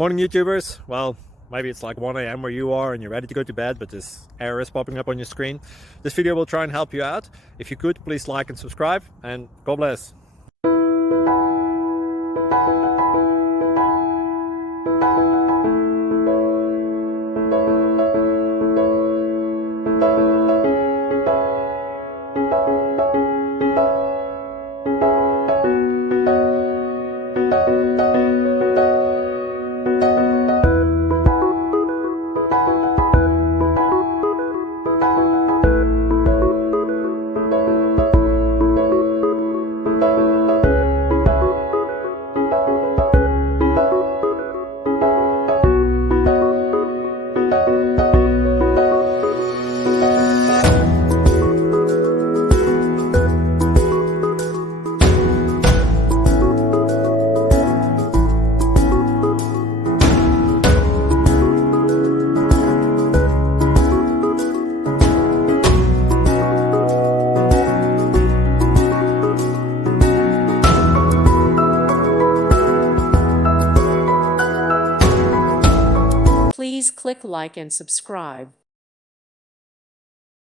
Morning YouTubers. Well, maybe it's like 1 a.m. where you are and you're ready to go to bed, but this error is popping up on your screen. This video will try and help you out. If you could, please like and subscribe, and God bless. Please click like and subscribe.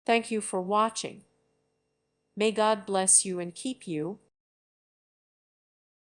Thank you for watching. May God bless you and keep you.